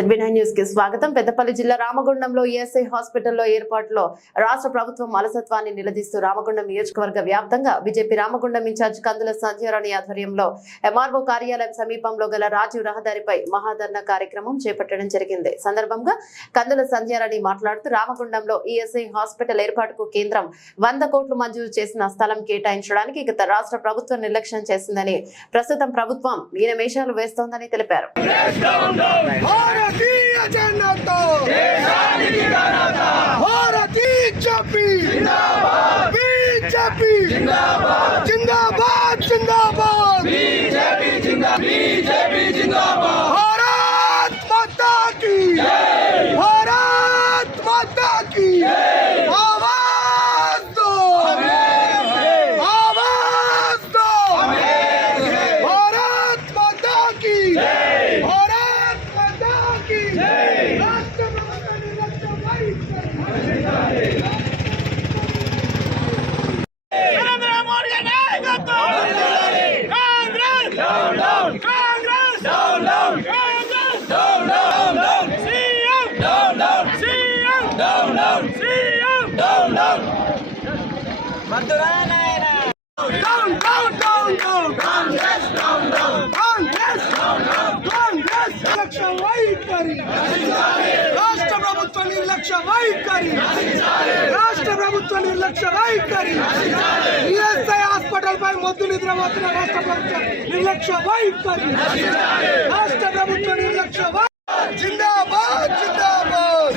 న్యూస్కి స్వాగతం. పెద్దపల్లి జిల్లా రామగుండంలో ఈఎస్ఐ హాస్పిటల్లో ఏర్పాటులో రాష్ట్ర ప్రభుత్వం అలసత్వాన్ని నిలదీస్తూ రామగుండం నియోజకవర్గ వ్యాప్తంగా బీజేపీ రామగుండం ఇన్ఛార్జ్ కందుల సంధ్యారాణి ఆధ్వర్యంలో ఎంఆర్ఓ కార్యాలయం సమీపంలో గల రాజీవ్ రహదారిపై మహాధర్ణ కార్యక్రమం చేపట్టడం జరిగింది. సందర్భంగా కందుల సంధ్యారాణి మాట్లాడుతూ రామగుండంలో ఈఎస్ఐ హాస్పిటల్ ఏర్పాటుకు కేంద్రం వంద కోట్లు మంజూరు చేసిన స్థలం కేటాయించడానికి గత రాష్ట్ర ప్రభుత్వం నిర్లక్ష్యం చేసిందని ప్రస్తుతం ప్రభుత్వం మీనమేషాలు వేస్తోందని తెలిపారు. భారతీయ జనతా భారతీయ చెప్పి రాష్ట్ర ప్రభుత్వ నిర్లక్ష్య వైఖరి. రాష్ట్ర ప్రభుత్వ నిర్లక్ష్య వైఖరి. ఈఎస్ఐ హాస్పిటల్ పై మొద్దు నిద్రపోతున్న రాష్ట్ర ప్రభుత్వ నిర్లక్ష్య వైఖరి. రాష్ట్ర ప్రభుత్వ నిర్లక్ష్య జిందాబాద్ జిందాబాద్.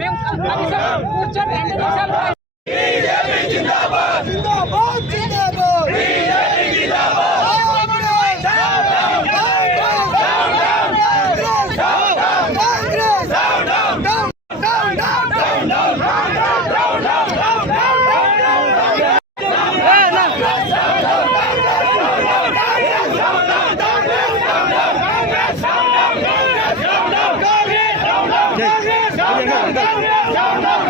మేము కూర్చొని రెండు నిమిషాలు మాతాకి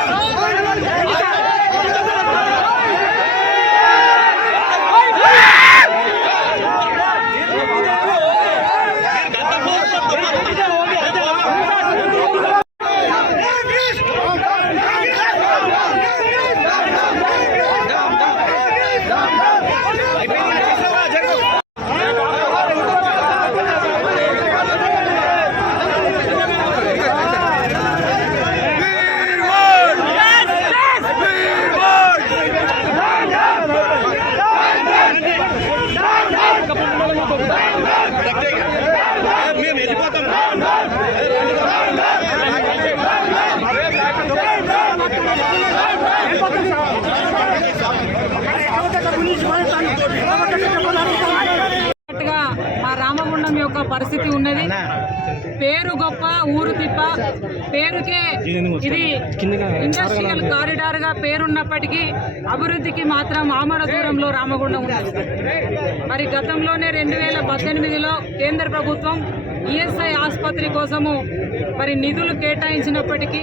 యొక్క పరిస్థితి ఉన్నది. పేరు గొప్ప ఊరు తిప్ప. పేరుకే ఇది ఇండస్ట్రియల్ కారిడార్గా పేరున్నప్పటికీ అభివృద్ధికి మాత్రం ఆమడ దూరంలో రామగుండం ఉన్నది. మరి గతంలోనే రెండు వేల పద్దెనిమిదిలో కేంద్ర ప్రభుత్వం ఈఎస్ఐ ఆసుపత్రి కోసము మరి నిధులు కేటాయించినప్పటికీ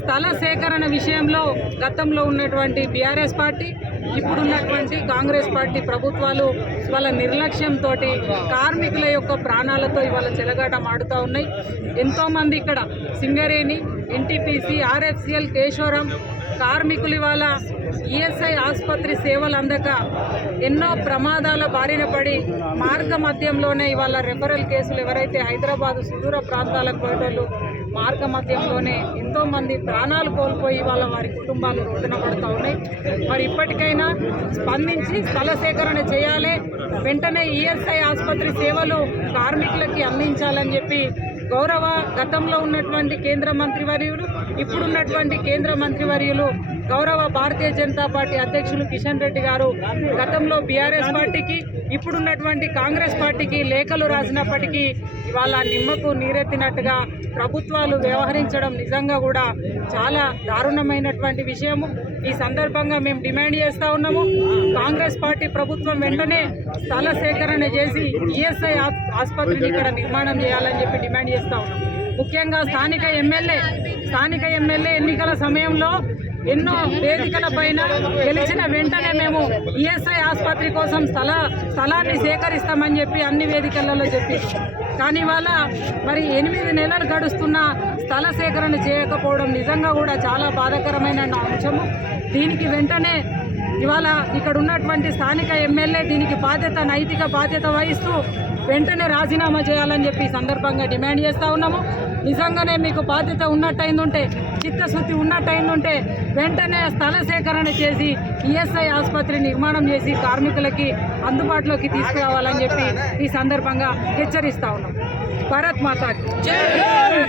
స్థల సేకరణ విషయంలో గతంలో ఉన్నటువంటి బీఆర్ఎస్ పార్టీ ఇప్పుడున్నటువంటి కాంగ్రెస్ పార్టీ ప్రభుత్వాలు వాళ్ళ నిర్లక్ష్యంతో కార్మికుల యొక్క ప్రాణాలతో ఇవాళ చెలగాట మాడుతూ ఉన్నాయి. ఎంతోమంది ఇక్కడ సింగరేణి ఎన్టీపీసీ ఆర్ఎఫ్సిఎల్ కేశవరం కార్మికులు ఇవాళ ఈఎస్ఐ ఆసుపత్రి సేవలు అందక ఎన్నో ప్రమాదాల బారిన పడి మార్గ మధ్యంలోనే ఇవాళ రెఫరల్ కేసులు ఎవరైతే హైదరాబాద్ సుదూర ప్రాంతాలకు పోయేటోళ్ళు మార్గ మధ్యంలోనే ఎంతోమంది ప్రాణాలు కోల్పోయి వాళ్ళ వారి కుటుంబాలు రోడ్డున పడుతూ ఉన్నాయి. మరి ఇప్పటికైనా స్పందించి స్థల సేకరణ చేయాలి. వెంటనే ఈఎస్ఐ ఆసుపత్రి సేవలు కార్మికులకి అందించాలని చెప్పి గౌరవ గతంలో ఉన్నటువంటి కేంద్ర మంత్రివర్యులు ఇప్పుడున్నటువంటి కేంద్ర మంత్రివర్యులు గౌరవ భారతీయ జనతా పార్టీ అధ్యక్షులు కిషన్ రెడ్డి గారు గతంలో బీఆర్ఎస్ పార్టీకి ఇప్పుడున్నటువంటి కాంగ్రెస్ పార్టీకి లేఖలు రాసినప్పటికీ ఇవాళ నిమ్మకు నీరెత్తినట్టుగా ప్రభుత్వాలు వ్యవహరించడం నిజంగా కూడా చాలా దారుణమైనటువంటి విషయము. ఈ సందర్భంగా మేము డిమాండ్ చేస్తూ ఉన్నాము. కాంగ్రెస్ పార్టీ ప్రభుత్వం వెంటనే స్థల సేకరణ చేసి ఈఎస్ఐ ఆసుపత్రిని ఇక్కడ నిర్మాణం చేయాలని చెప్పి డిమాండ్ చేస్తా ఉన్నాము. ముఖ్యంగా స్థానిక ఎమ్మెల్యే స్థానిక ఎమ్మెల్యే ఎన్నికల సమయంలో ఎన్నో వేదికల పైన గెలిచిన వెంటనే మేము ఈఎస్ఐ ఆసుపత్రి కోసం స్థల స్థలాన్ని సేకరిస్తామని చెప్పి అన్ని వేదికలలో చెప్పి కానీ ఇవాళ మరి ఎనిమిది నెలలు గడుస్తున్న స్థల సేకరణ చేయకపోవడం నిజంగా కూడా చాలా బాధాకరమైన నా అంశము. దీనికి వెంటనే ఇవాళ ఇక్కడ ఉన్నటువంటి స్థానిక ఎమ్మెల్యే దీనికి బాధ్యత నైతిక బాధ్యత వహిస్తూ వెంటనే రాజీనామా చేయాలని చెప్పి సందర్భంగా డిమాండ్ చేస్తూ ఉన్నాము. నిజంగానే మీకు బాధ్యత ఉన్నట్టయిందుంటే చిత్తశుద్ధి ఉన్నట్టయిందుంటే వెంటనే స్థల సేకరణ చేసి ఈఎస్ఐ ఆసుపత్రి నిర్మాణం చేసి కార్మికులకి అందుబాటులోకి తీసుకురావాలని చెప్పి ఈ సందర్భంగా హెచ్చరిస్తా ఉన్నాం. భారత్ మాతాకి.